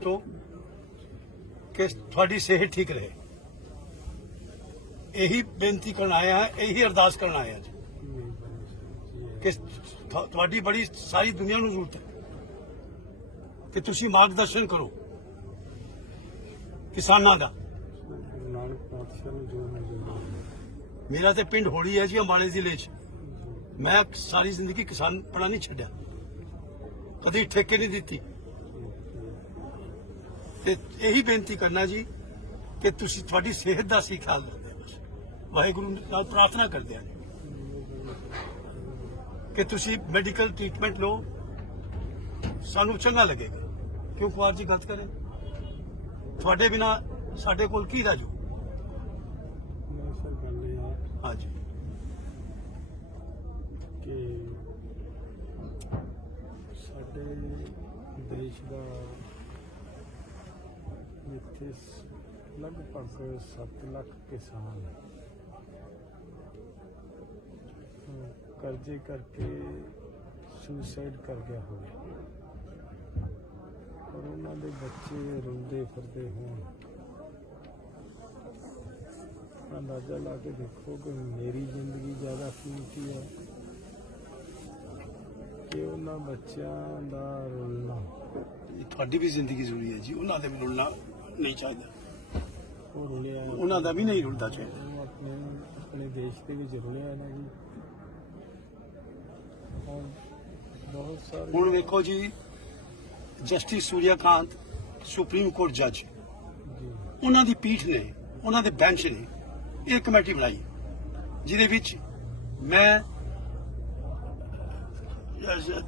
ਤੋਂ ਕਿ ਤੁਹਾਡੀ ਸਿਹਤ ਠੀਕ ਰਹੇ। ਇਹੀ ਬੇਨਤੀ ਕਰਨ ਆਏ ਹਾਂ, ਇਹੀ ਅਰਦਾਸ ਕਰਨ ਆਏ ਹਾਂ। ਕਿ ਤੁਹਾਡੀ ਬੜੀ ਸਾਰੀ ਦੁਨੀਆ ਨੂੰ ਜ਼ਰੂਰਤ ਹੈ। ਕਿ ਤੁਸੀਂ ਮਾਰਗਦਰਸ਼ਨ ਕਰੋ। ਕਿਸਾਨਾਂ ਦਾ। ਮੇਰਾ ਤੇ ਪਿੰਡ ਹੋੜੀ ਹੈ ਜੀ, ਅੰਬਾਲੇ ਜ਼ਿਲ੍ਹੇ 'ਚ। ਮੈਂ ਸਾਰੀ ਜ਼ਿੰਦਗੀ ਕਿਸਾਨ ਪੜਾ ਨਹੀਂ ਛੱਡਿਆ। ਕਦੀ ਠੇਕੇ ਨਹੀਂ ਦਿੱਤੀ। ਤੇ ਇਹੀ ਬੇਨਤੀ ਕਰਨਾ ਜੀ ਕਿ ਤੁਸੀਂ ਤੁਹਾਡੀ ਸਿਹਤ ਦਾ ਸੀ ਖਿਆਲ ਰੱਖਦੇ ਵਾਹਿਗੁਰੂ ਨਾਲ ਪ੍ਰਾਰਥਨਾ ਕਰਦੇ ਹਾਂ ਕਿ ਤੁਸੀਂ ਮੈਡੀਕਲ ਟ੍ਰੀਟਮੈਂਟ ਲਓ, ਸਾਨੂੰ ਚੰਗਾ ਲੱਗੇਗਾ। ਕਿਉਂ ਕੁਮਾਰ ਜੀ ਗ਼ਲਤ ਕਰੇ? ਤੁਹਾਡੇ ਬਿਨਾ ਸਾਡੇ ਕੋਲ ਕੀ ਰਾਜੂ ਹਾਂਜੀ ਕਿ ਸਾਡੇ ਦੇਸ਼ ਦਾ ਇੱਥੇ ਲਗਭਗ 7 ਲੱਖ ਕਿਸਾਨ ਕਰਜ਼ੇ ਕਰਕੇ ਸੁਸਾਈਡ ਕਰ ਗਿਆ ਹੋਵੇ ਔਰ ਉਹਨਾਂ ਦੇ ਬੱਚੇ ਰੋਂਦੇ ਫਿਰਦੇ ਹੋਣ ਅੰਦਾਜ਼ਾ ਲਾ ਕੇ ਦੇਖੋ ਕਿ ਮੇਰੀ ਜ਼ਿੰਦਗੀ ਜ਼ਿਆਦਾ ਕੀਮਤੀ ਹੈ ਕਿ ਉਹਨਾਂ ਬੱਚਿਆਂ ਦਾ ਰੋਲਣਾ ਤੁਹਾਡੀ ਵੀ ਜ਼ਿੰਦਗੀ ਜ਼ਰੂਰੀ ਹੈ ਜੀ ਉਹਨਾਂ ਦੇ ਵੀ ਰੁਲਣਾ ਨਹੀਂ ਚਾਹੀਦਾ। ਉਹ ਰੁਲਿਆ ਉਹਨਾਂ ਦਾ ਵੀ ਨਹੀਂ ਰੁਲਦਾ ਚਾਹੀਦਾ। ਆਪਣੇ ਦੇਸ਼ ਦੇ ਵਿੱਚ ਰੁਲਿਆ ਨਾ ਜੀ। ਹੁਣ ਵੇਖੋ ਜੀ ਜਸਟਿਸ ਸੁਪਰੀਮ ਕੋਰਟ ਜੱਜ। ਉਹਨਾਂ ਦੀ ਪੀਠ ਨੇ ਉਹਨਾਂ ਦੇ ਬੈਂਚ ਨੇ ਇਹ ਕਮੇਟੀ ਬਣਾਈ। ਜਿਹਦੇ ਵਿੱਚ ਮੈਂ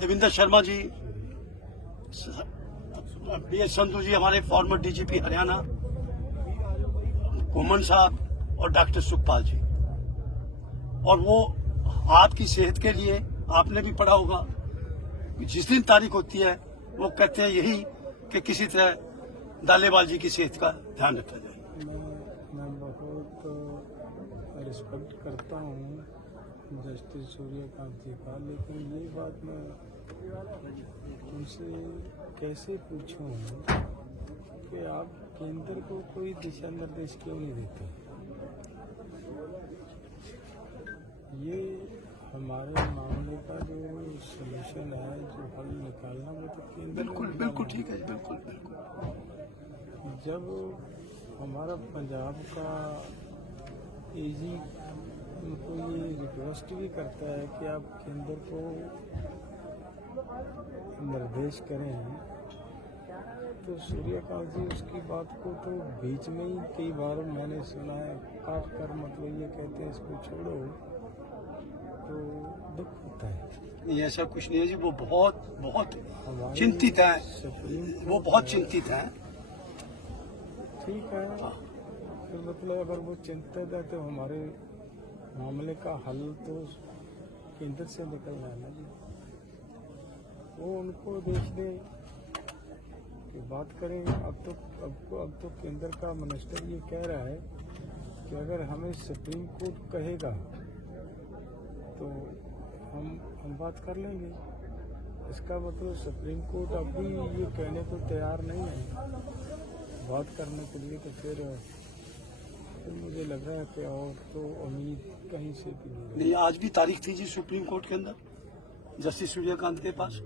ਦਵਿੰਦਰ ਸ਼ਰਮਾ ਜੀ बी एस संधु जी, हमारे फॉर्मर डीजीपी हरियाणा घुमन साहब और डॉक्टर सुखपाल जी। और वो आपकी सेहत के लिए आपने भी पढ़ा होगा जिस दिन तारीख होती है, वो कहते हैं यही कि किसी तरह दालेवाल जी की सेहत का ध्यान रखा जाए। मैं बहुत रिस्पेक्ट करता हूँ जस्टिस सूर्यकांत जी का, लेकिन ये बात मैं तुमसे कैसे पूछूँ कि आप केंद्र को कोई दिशा निर्देश क्यों नहीं देते? ये हमारे मामले का जो सोल्यूशन है जो हल निकालना वो तो केंद्र बिल्कुल बिल्कुल ठीक है बिल्कुल बिल्कुल। जब हमारा पंजाब का एजी उनको ये रिक्वेस्ट भी करता है कि आप केंद्र को निर्देश करें तो सूर्यकांत जी उसकी बात को तो बीच में ही कई बार मैंने सुना है काट कर मतलब ये कहते हैं इसको छोड़ो तो दुख होता है। नहीं ऐसा कुछ नहीं है जी वो बहुत बहुत चिंतित है। वो बहुत चिंतित है। ठीक है। तो मतलब अगर वो चिंतित है तो हमारे मामले का हल तो केंद्र से निकलना है ना जी। वो उनको दे कि बात करें, अब तो अब को अब तो केंद्र का मिनिस्टर ये कह रहा है कि अगर हमें सुप्रीम कोर्ट कहेगा तो हम हम बात कर लेंगे। इसका मतलब सुप्रीम कोर्ट अब भी ये कहने को तैयार नहीं है। बात करने के लिए तो फिर फिर मुझे लग रहा है कि और तो उम्मीद कहीं से भी नहीं, आज भी तारीख थी जी सुप्रीम कोर्ट के अंदर, जस्टिस सूर्यकांत के पास।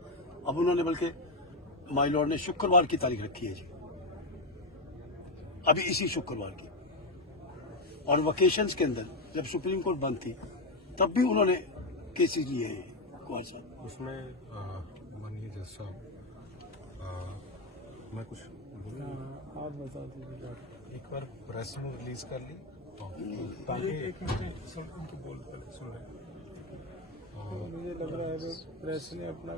अब उन्होंने बल्कि माई लॉर्ड ने शुक्रवार की तारीख रखी है जी। अभी इसी शुक्रवार की। और वकेशंस के अंदर जब सुप्रीम कोर्ट बंद थी तब भी उन्होंने केसेस लिए हैं कुमार साहब। उसमें माननीय जज साहब मैं कुछ हाँ, आप बता दीजिए। एक बार प्रेस में रिलीज़ कर ली। एक ताकि मिनट सुन उनकी बोल सुन रहे मुझे लग रहा है प्रेस ने अपना